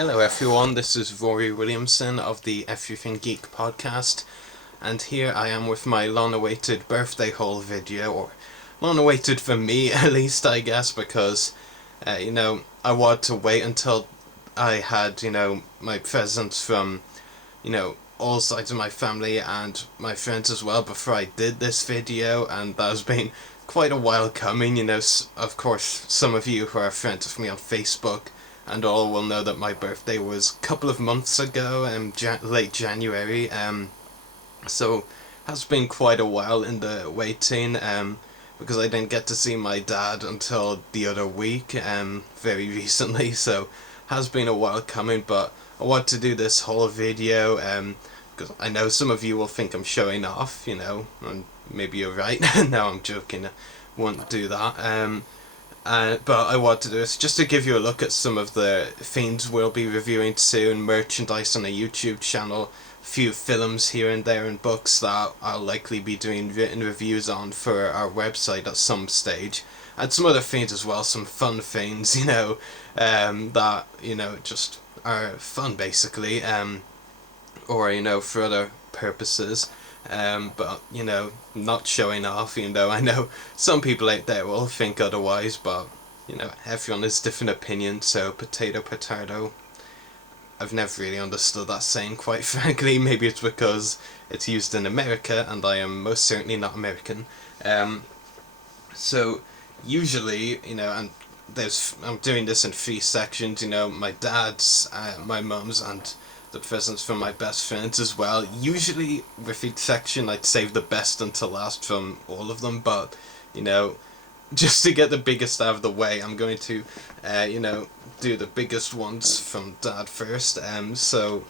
Hello everyone, this is Ruari Williamson of the Everything Geek podcast, and here I am with my long-awaited birthday haul video, or long-awaited for me at least, I guess, because, I wanted to wait until I had, my presents from, all sides of my family and my friends as well before I did this video, and that has been quite a while coming. Of course, some of you who are friends with me on Facebook and all will know that my birthday was a couple of months ago, late January, so has been quite a while in the waiting, because I didn't get to see my dad until the other week, very recently, so has been a while coming, but I want to do this whole video, because I know some of you will think I'm showing off, and maybe you're right. No, I'm joking, I won't do that, but I want to do this just to give you a look at some of the things we'll be reviewing soon, merchandise on a YouTube channel, a few films here and there, and books that I'll likely be doing written reviews on for our website at some stage, and some other things as well, some fun things, that, just are fun basically, or, for other purposes. But, not showing off, I know some people out there will think otherwise, but, everyone has different opinions, so potato. I've never really understood that saying, quite frankly. Maybe it's because it's used in America, and I am most certainly not American. So, usually, and I'm doing this in 3 sections, my dad's, my mum's, and the presents from my best friends as well. Usually with each section I'd save the best until last from all of them, but just to get the biggest out of the way, I'm going to do the biggest ones from Dad first. So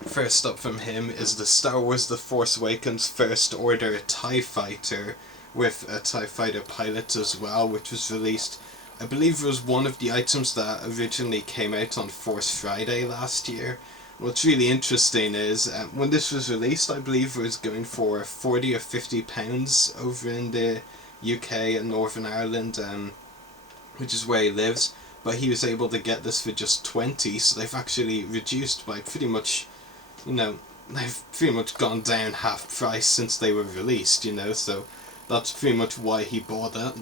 first up from him is the Star Wars The Force Awakens First Order TIE Fighter, with a TIE Fighter pilot as well, which was released, I believe it was one of the items that originally came out on Force Friday last year. What's really interesting is, when this was released, I believe it was going for £40 or £50 over in the UK and Northern Ireland, which is where he lives, but he was able to get this for just 20, so they've actually reduced by pretty much, they've pretty much gone down half price since they were released, so that's pretty much why he bought it,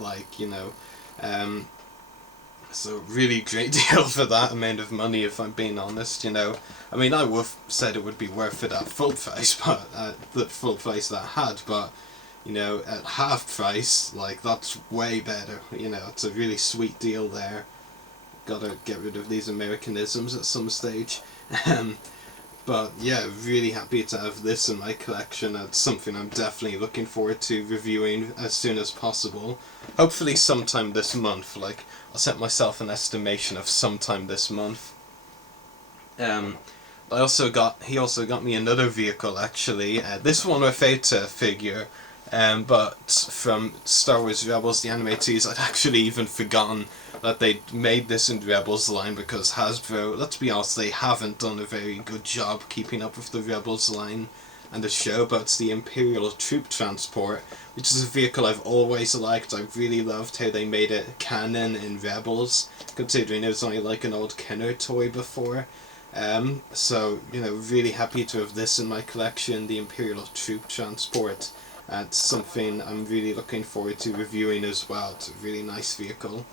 so really great deal for that amount of money, if I'm being honest, I mean, I would have said it would be worth it at full price, but the full price that I had, but, at half price, that's way better, it's a really sweet deal there. Gotta get rid of these Americanisms at some stage. But yeah, really happy to have this in my collection. It's something I'm definitely looking forward to reviewing as soon as possible. Hopefully sometime this month, I'll set myself an estimation of sometime this month. He also got me another vehicle actually, this one without a figure, but from Star Wars Rebels, the animated series. I'd actually even forgotten that they'd made this in the Rebels line, because Hasbro, let's be honest, they haven't done a very good job keeping up with the Rebels line and the show, but it's the Imperial Troop Transport, which is a vehicle I've always liked. I really loved how they made it canon in Rebels, considering it was only like an old Kenner toy before. So, really happy to have this in my collection, the Imperial Troop Transport. It's something I'm really looking forward to reviewing as well. It's a really nice vehicle.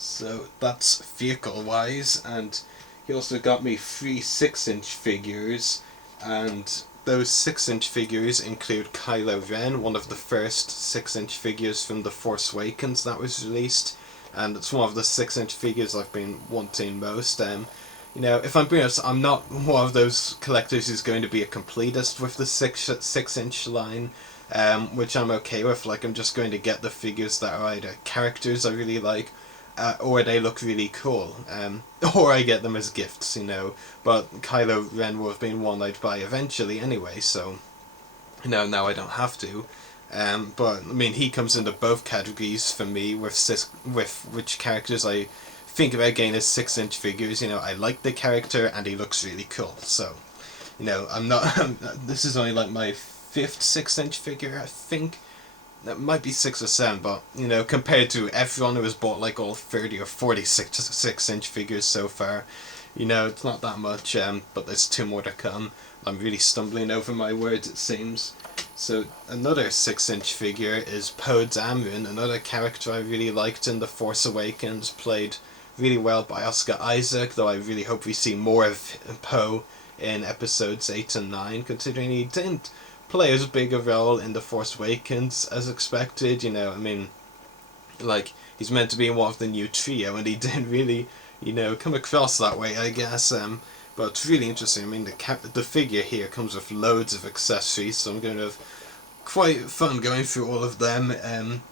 So that's vehicle wise, and he also got me 3 6-inch figures, and those 6-inch figures include Kylo Ren, one of the first 6-inch figures from The Force Awakens that was released, and it's one of the 6-inch figures I've been wanting most. If I'm being honest, I'm not one of those collectors who's going to be a completist with the 6-inch line, which I'm okay with. I'm just going to get the figures that are either characters I really like, or they look really cool, or I get them as gifts, but Kylo Ren would have been one I'd buy eventually anyway, so, now I don't have to. But, I mean, he comes into both categories for me, with which characters I think about getting as 6-inch figures. I like the character and he looks really cool, so, I'm not, this is only my 5th 6-inch figure, I think, It might be 6 or 7, but, compared to everyone who has bought, like, all 30 or 46-inch figures so far, it's not that much, but there's 2 more to come. I'm really stumbling over my words, it seems. So, another 6-inch figure is Poe Dameron, another character I really liked in The Force Awakens, played really well by Oscar Isaac, though I really hope we see more of Poe in episodes 8 and 9, considering he didn't play as big a role in The Force Awakens as expected. Like, he's meant to be in one of the new trio, and he didn't really, come across that way, I guess. But it's really interesting. I mean, the figure here comes with loads of accessories, so I'm going to have quite fun going through all of them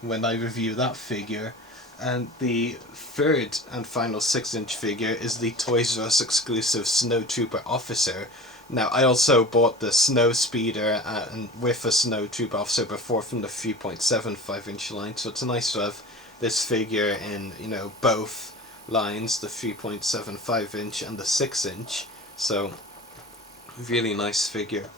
when I review that figure. And the third and final 6-inch figure is the Toys R Us exclusive Snowtrooper Officer. Now, I also bought the Snow Speeder and with a Snowtrooper Officer before from the 3.75-inch line, so it's nice to have this figure in, both lines, the 3.75-inch and the 6-inch, so really nice figure.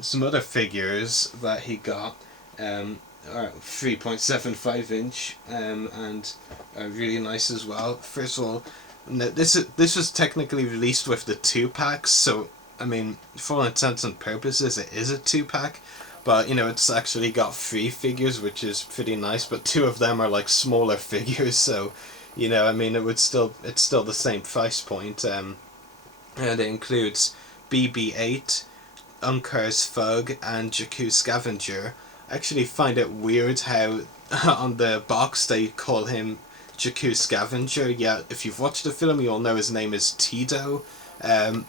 Some other figures that he got are 3.75-inch and are really nice as well. First of all, this was technically released with the 2-packs, so I mean, for all intents and purposes, it is a 2-pack. But it's actually got 3 figures, which is pretty nice. But 2 of them are like smaller figures, so I mean, it's still the same price point. And it includes BB-8, Unkar's Thug, and Jakku Scavenger. I actually find it weird how on the box they call him Jakku Scavenger. Yeah, if you've watched the film, you'll know his name is Tito, and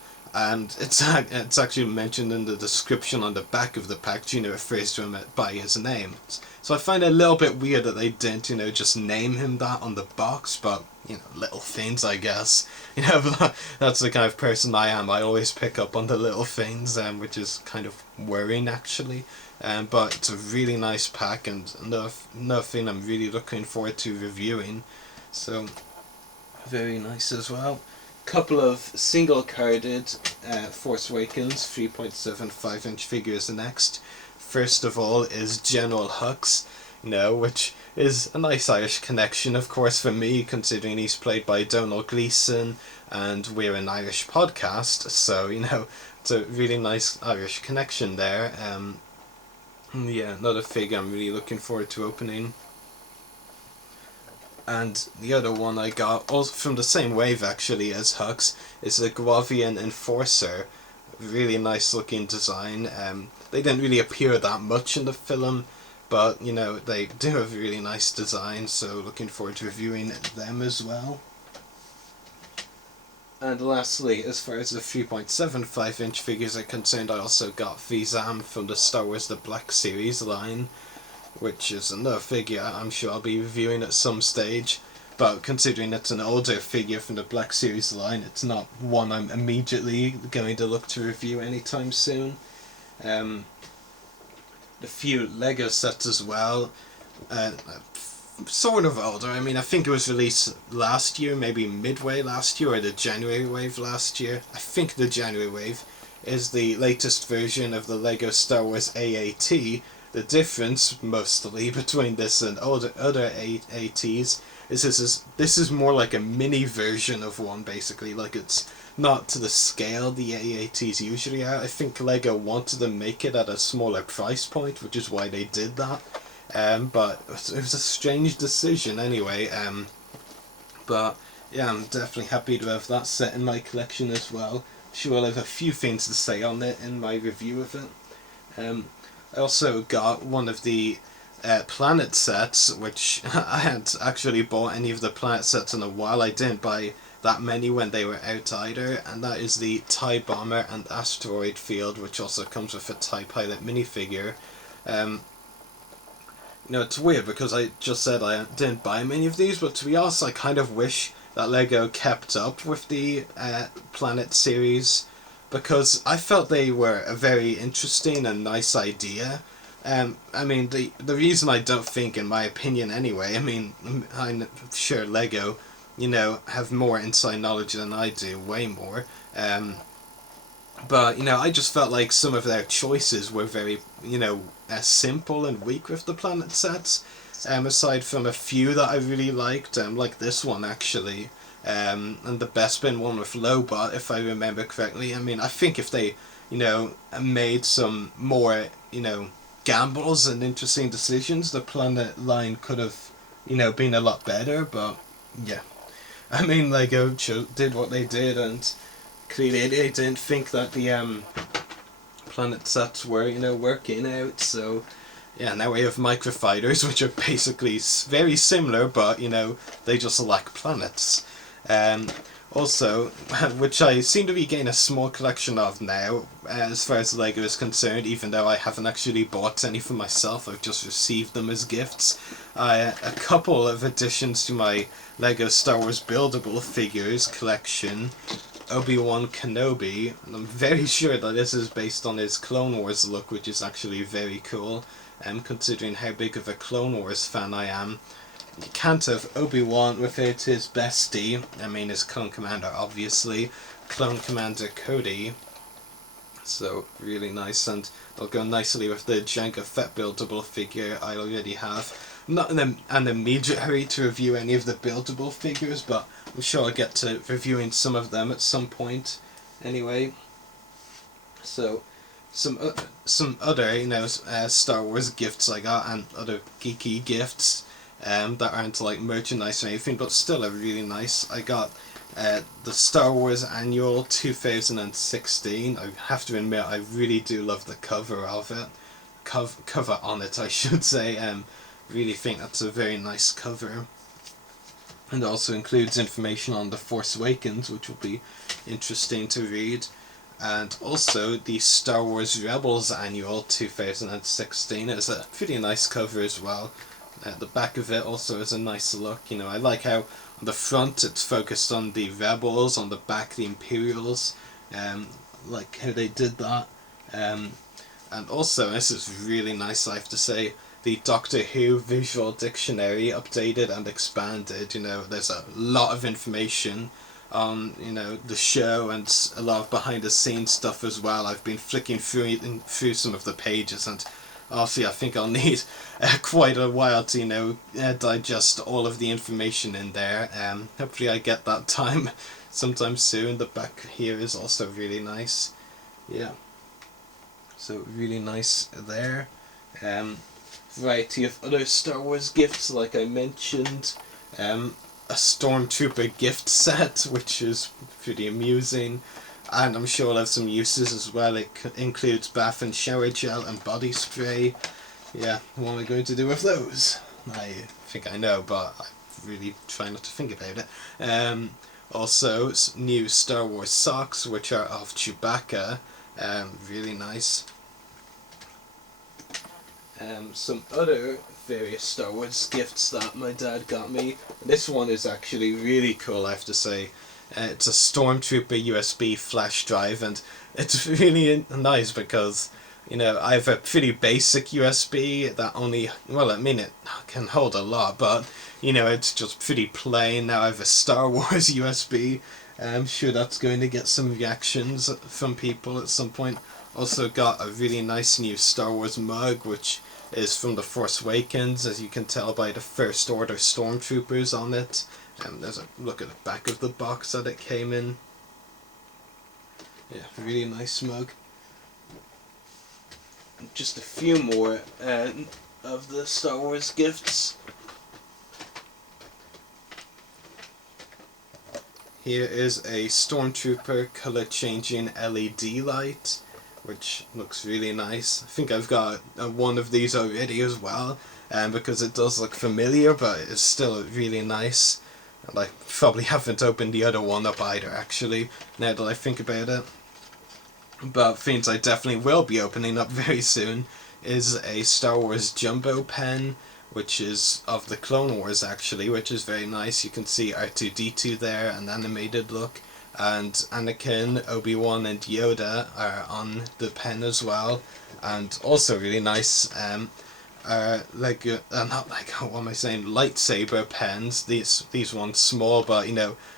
it's actually mentioned in the description on the back of the pack. Refers to him by his name. So I find it a little bit weird that they didn't, just name him that on the box. But little things, I guess. That's the kind of person I am. I always pick up on the little things, which is kind of worrying actually. But it's a really nice pack, and another thing I'm really looking forward to reviewing. So, very nice as well. Couple of single-carded Force Awakens 3.75-inch figures next. First of all is General Hux, which is a nice Irish connection, of course, for me, considering he's played by Donald Gleeson, and we're an Irish podcast, so, it's a really nice Irish connection there. Yeah, another figure I'm really looking forward to opening. And the other one I got, also from the same wave actually as Hux, is the Guavian Enforcer. Really nice looking design. They didn't really appear that much in the film, but they do have a really nice design, so looking forward to reviewing them as well. And lastly, as far as the 3.75-inch figures are concerned, I also got Vizam from the Star Wars The Black Series line, which is another figure I'm sure I'll be reviewing at some stage. But considering it's an older figure from the Black Series line, it's not one I'm immediately going to look to review anytime soon. A few Lego sets as well. Sort of older. I mean, I think it was released last year, maybe midway last year, or the January wave last year. I think the January wave is the latest version of the Lego Star Wars AAT. The difference, mostly, between this and other AATs is this is more like a mini version of one, basically. Like, it's not to the scale the AATs usually are. I think Lego wanted to make it at a smaller price point, which is why they did that. But it was a strange decision anyway. But yeah, I'm definitely happy to have that set in my collection as well. Sure, I'll have a few things to say on it in my review of it. I also got one of the planet sets, which I hadn't actually bought any of the planet sets in a while. I didn't buy that many when they were out either, and that is the TIE Bomber and Asteroid Field, which also comes with a TIE Pilot minifigure. It's weird because I just said I didn't buy many of these, but to be honest, I kind of wish that Lego kept up with the Planet series, because I felt they were a very interesting and nice idea. I mean, the reason I don't think, in my opinion anyway, I mean, I'm sure Lego, have more inside knowledge than I do, way more. But, I just felt like some of their choices were very, simple and weak with the planet sets. Aside from a few that I really liked, like this one actually, and the Bespin one with Lobot, if I remember correctly. I mean, I think if they, made some more, gambles and interesting decisions, the planet line could have, been a lot better. But yeah, I mean, Lego did what they did, and clearly they didn't think that the planet sets were, working out. So yeah, now we have microfighters, which are basically very similar, but they just lack planets. Um, Also, which I seem to be getting a small collection of now, as far as Lego is concerned, even though I haven't actually bought any for myself, I've just received them as gifts. A couple of additions to my Lego Star Wars buildable figures collection. Obi-Wan Kenobi, and I'm very sure that this is based on his Clone Wars look, which is actually very cool, considering how big of a Clone Wars fan I am. You can't have Obi-Wan without his bestie, I mean his Clone Commander obviously, Clone Commander Cody. So really nice, and they'll go nicely with the Jango Fett buildable figure I already have. I'm not in an immediate hurry to review any of the buildable figures, but I'm sure I'll get to reviewing some of them at some point. Anyway, so some other Star Wars gifts I got, and other geeky gifts that aren't like merchandise or anything, but still are really nice. I got the Star Wars Annual 2016. I have to admit, I really do love the cover of it. Cover on it, I should say. Really think that's a very nice cover. And also includes information on The Force Awakens, which will be interesting to read. And also the Star Wars Rebels Annual 2016 is a pretty nice cover as well. The back of it also is a nice look. I like how on the front it's focused on the Rebels, on the back the Imperials, like how they did that. And also, this is really nice, I have to say, the Doctor Who Visual Dictionary updated and expanded. There's a lot of information on, the show, and a lot of behind the scenes stuff as well. I've been flicking through some of the pages, and obviously I think I'll need quite a while to, digest all of the information in there. Hopefully I get that time sometime soon. The back here is also really nice. Yeah. So really nice there. Variety of other Star Wars gifts, like I mentioned. A Stormtrooper gift set, which is pretty amusing. And I'm sure I'll have some uses as well. It includes bath and shower gel and body spray. Yeah, what am I going to do with those? I think I know, but I really try not to think about it. Also, new Star Wars socks, which are of Chewbacca. Really nice. Some other various Star Wars gifts that my dad got me. This one is actually really cool, I have to say. It's a Stormtrooper USB flash drive, and it's really nice because, I have a pretty basic USB that only, well, I mean, it can hold a lot, but, it's just pretty plain. Now I have a Star Wars USB. I'm sure that's going to get some reactions from people at some point. Also got a really nice new Star Wars mug, which is from The Force Awakens, as you can tell by the First Order Stormtroopers on it. There's a look at the back of the box that it came in. Yeah, really nice mug. Just a few more of the Star Wars gifts. Here is a Stormtrooper color changing LED light, which looks really nice. I think I've got one of these already as well, because it does look familiar, but it's still really nice. And I probably haven't opened the other one up either, actually, now that I think about it. But things I definitely will be opening up very soon is a Star Wars Jumbo pen, which is of the Clone Wars, actually, which is very nice. You can see R2-D2 there, an animated look, and Anakin, Obi-Wan and Yoda are on the pen as well. And also really nice, not like, what am I saying, lightsaber pens. These ones small, but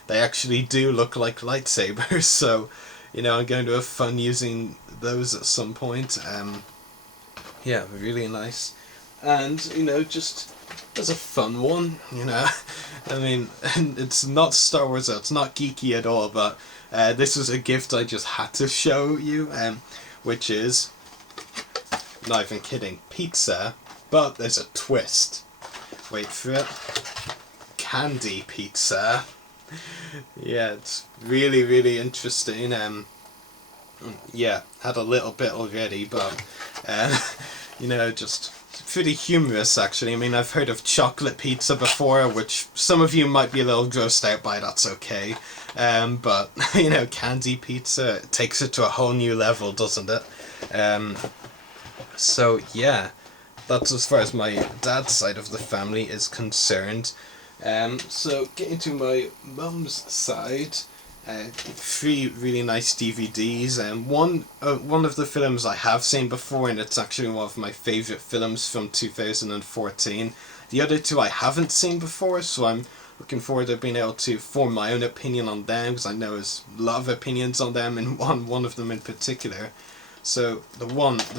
they actually do look like lightsabers. So I'm going to have fun using those at some point. Yeah, really nice. And, just as a fun one, I mean, it's not Star Wars, it's not geeky at all, but this was a gift I just had to show you, which is, not even kidding, pizza, but there's a twist. Wait for it. Candy pizza. Yeah, it's really, really interesting. Yeah, had a little bit already, but just pretty humorous actually. I mean, I've heard of chocolate pizza before, which some of you might be a little grossed out by. That's okay. But candy pizza takes it to a whole new level, doesn't it? So yeah, that's as far as my dad's side of the family is concerned. So getting to my mum's side, 3 really nice DVDs, and one of the films I have seen before, and it's actually one of my favourite films from 2014. The other 2 I haven't seen before, so I'm looking forward to being able to form my own opinion on them, because I know there's a lot of opinions on them, and one of them in particular. So the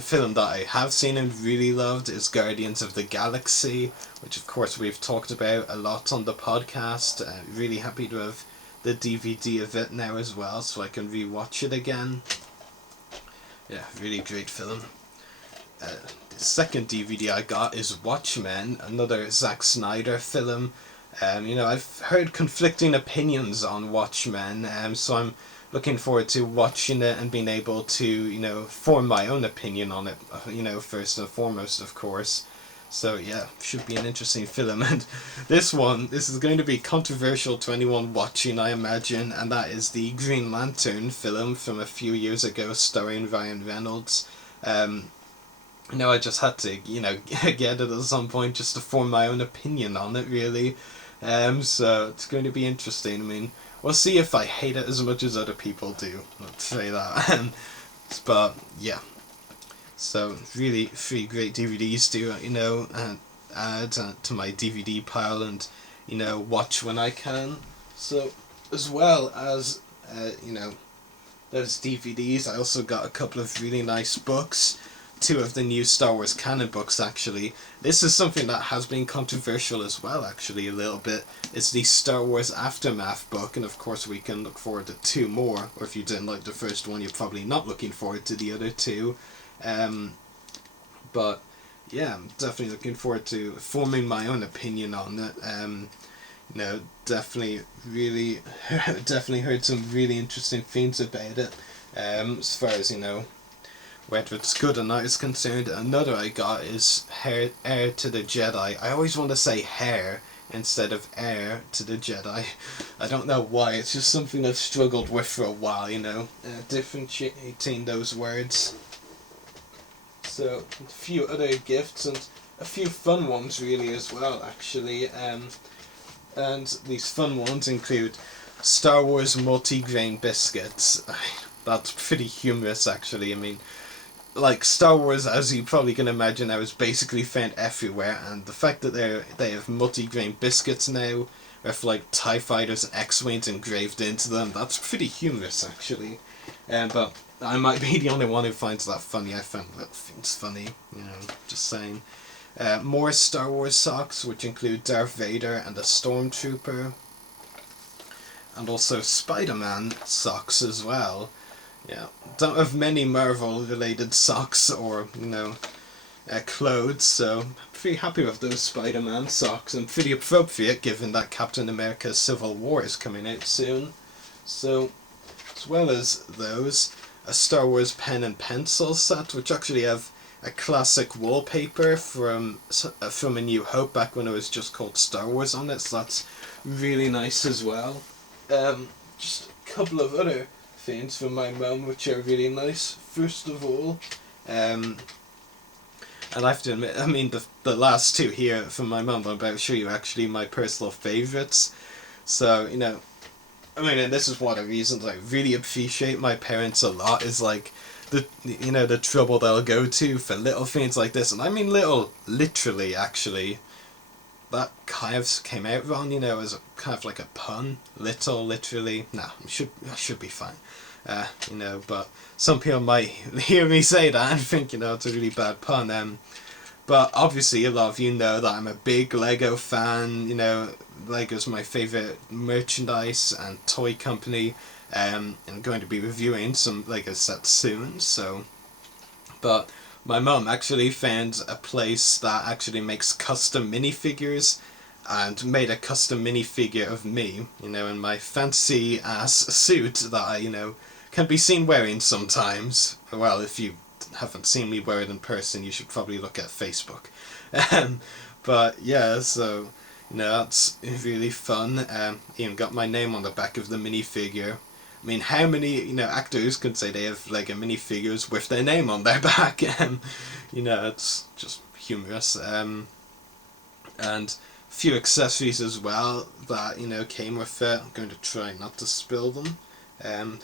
film that I have seen and really loved is Guardians of the Galaxy, which of course we've talked about a lot on the podcast. Really happy to have the DVD of it now as well, so I can rewatch it again. Yeah, really great film. The second DVD I got is Watchmen, another Zack Snyder film. I've heard conflicting opinions on Watchmen, so I'm looking forward to watching it and being able to, form my own opinion on it, first and foremost, of course. So yeah, should be an interesting film. And this is going to be controversial to anyone watching, I imagine, and that is the Green Lantern film from a few years ago starring Ryan Reynolds. I just had to, get it at some point just to form my own opinion on it, really. So it's going to be interesting. I mean, we'll see if I hate it as much as other people do. Let's say that. But yeah. So really 3 great DVDs to add to my DVD pile and watch when I can. So as well as those DVDs, I also got a couple of really nice books. 2 of the new Star Wars canon books, actually. This is something that has been controversial as well, actually, a little bit. It's the Star Wars Aftermath book, and of course we can look forward to 2 more. Or if you didn't like the first one, you're probably not looking forward to the other 2. But yeah, I'm definitely looking forward to forming my own opinion on it. Definitely really, definitely heard some really interesting things about it. As far as, whether it's good or not is concerned. Another I got is Heir to the Jedi. I always want to say hair instead of heir to the Jedi. I don't know why, it's just something I've struggled with for a while, differentiating those words. So, a few other gifts and a few fun ones really as well, actually. And these fun ones include Star Wars multi-grain biscuits. That's pretty humorous, actually. I mean, like, Star Wars, as you probably can imagine, now is basically found everywhere, and the fact that they have multi-grain biscuits now with like TIE Fighters and X-Wings engraved into them, that's pretty humorous, actually. But I might be the only one who finds that funny. I find little things funny, just saying. More Star Wars socks, which include Darth Vader and a Stormtrooper. And also Spider-Man socks as well. Yeah, don't have many Marvel-related socks or, clothes, so I'm pretty happy with those Spider-Man socks, and pretty appropriate given that Captain America Civil War is coming out soon. So, as well as those, a Star Wars pen and pencil set, which actually have a classic wallpaper from A New Hope back when it was just called Star Wars on it, so that's really nice as well. Just a couple of other things from my mum which are really nice. First of all, and I have to admit, I mean, the last 2 here from my mum, I'm about to show you actually my personal favourites. So, I mean, and this is one of the reasons I really appreciate my parents a lot, is like the trouble they'll go to for little things like this, and I mean little, literally, actually. That kind of came out wrong, as a kind of like a pun. Little, literally. Nah, I should be fine. But some people might hear me say that and think, it's a really bad pun. But obviously a lot of you know that I'm a big Lego fan. Lego's my favourite merchandise and toy company. And I'm going to be reviewing some Lego sets soon, but my mum actually found a place that actually makes custom minifigures and made a custom minifigure of me, in my fancy ass suit that I, can be seen wearing sometimes. Well, if you haven't seen me wear it in person, you should probably look at Facebook. But yeah, so, that's really fun. Even got my name on the back of the minifigure. I mean, how many, actors could say they have Lego minifigures with their name on their back? It's just humorous. And a few accessories as well that, came with it. I'm going to try not to spill them.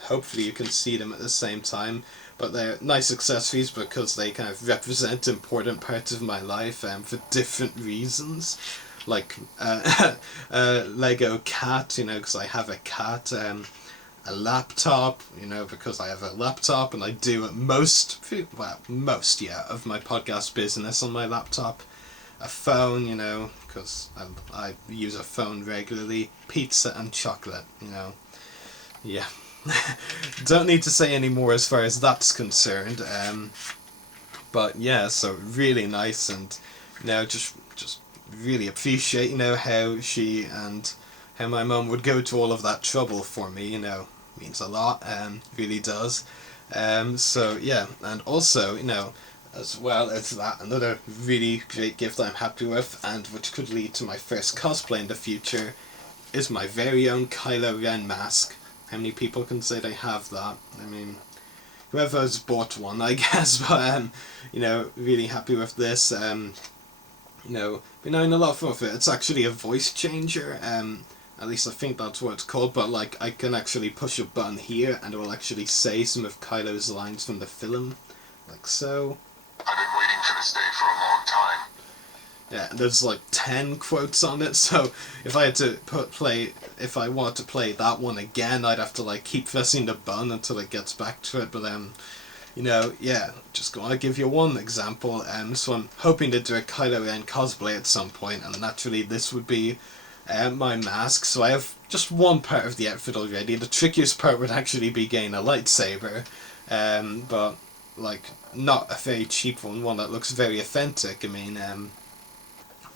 Hopefully you can see them at the same time. But they're nice accessories because they kind of represent important parts of my life for different reasons. Like Lego cat, because I have a cat. A laptop, because I have a laptop and I do most of my podcast business on my laptop. A phone, because I use a phone regularly. Pizza and chocolate, Yeah. Don't need to say any more as far as that's concerned. But yeah, so really nice, and just really appreciate how she and how my mum would go to all of that trouble for me. Means a lot. Really does. So yeah, and also as well as that, another really great gift I'm happy with, and which could lead to my first cosplay in the future, is my very own Kylo Ren mask. How many people can say they have that? I mean, whoever's bought one, I guess, but really happy with this. Been having a lot of fun with it. It's actually a voice changer. At least I think that's what it's called, but like I can actually push a button here and it will actually say some of Kylo's lines from the film, like so. I've been waiting for this day for a long time. Yeah, and there's like 10 quotes on it, so if I had to if I wanted to play that one again, I'd have to like keep pressing the button until it gets back to it, but yeah, just gonna give you one example. So I'm hoping to do a Kylo Ren cosplay at some point, and naturally this would be my mask. So I have just one part of the outfit already. The trickiest part would actually be getting a lightsaber, but like not a very cheap one that looks very authentic. I mean,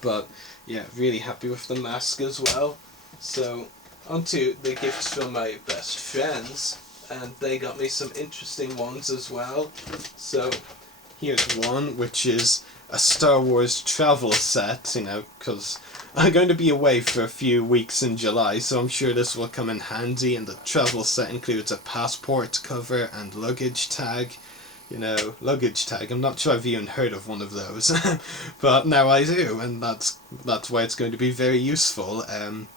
but yeah, really happy with the mask as well. So onto the gifts from my best friends, and they got me some interesting ones as well. So here's one, which is a Star Wars travel set, because I'm going to be away for a few weeks in July, so I'm sure this will come in handy. And the travel set includes a passport cover and luggage tag. Luggage tag, I'm not sure I've even heard of one of those, but now I do, and that's why it's going to be very useful. And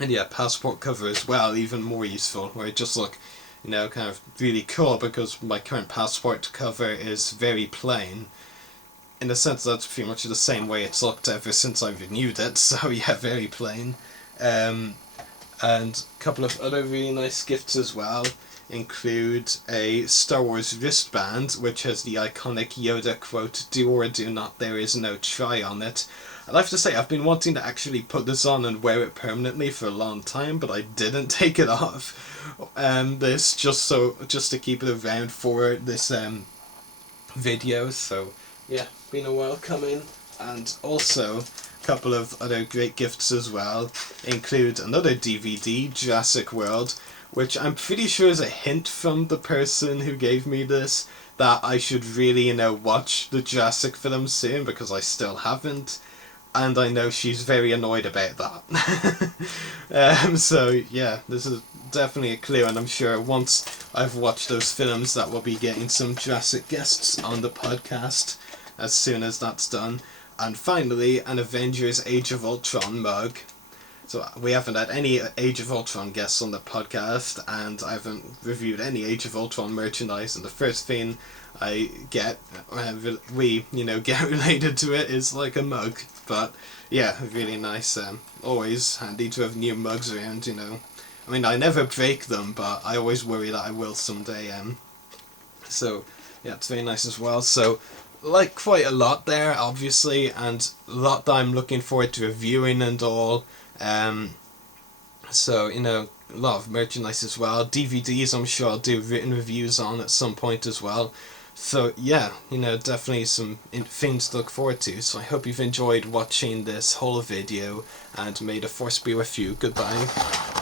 yeah, passport cover as well, even more useful, where it just look, kind of really cool, because my current passport cover is very plain. In a sense, that's pretty much the same way it's looked ever since I renewed it, so yeah, very plain. And a couple of other really nice gifts as well include a Star Wars wristband, which has the iconic Yoda quote, "Do or do not, there is no try" on it. I'd have to say, I've been wanting to actually put this on and wear it permanently for a long time, but I didn't take it off. This just to keep it around for this video, so yeah, been a while coming. And also a couple of other great gifts as well include another DVD, Jurassic World, which I'm pretty sure is a hint from the person who gave me this that I should really, watch the Jurassic film soon, because I still haven't, and I know she's very annoyed about that. So yeah, this is definitely a clue, and I'm sure once I've watched those films that we'll be getting some Jurassic guests on the podcast as soon as that's done. And finally, an Avengers Age of Ultron mug. So we haven't had any Age of Ultron guests on the podcast, and I haven't reviewed any Age of Ultron merchandise, and the first thing I get, get related to it is like a mug. But yeah, really nice. Always handy to have new mugs around, I mean, I never break them, but I always worry that I will someday. So, yeah, it's very nice as well. So, like, quite a lot there, obviously, and a lot that I'm looking forward to reviewing and all. So, you know, a lot of merchandise as well. DVDs, I'm sure I'll do written reviews on at some point as well. So, yeah, you know, definitely some things to look forward to. So I hope you've enjoyed watching this whole video, and may the force be with you. Goodbye.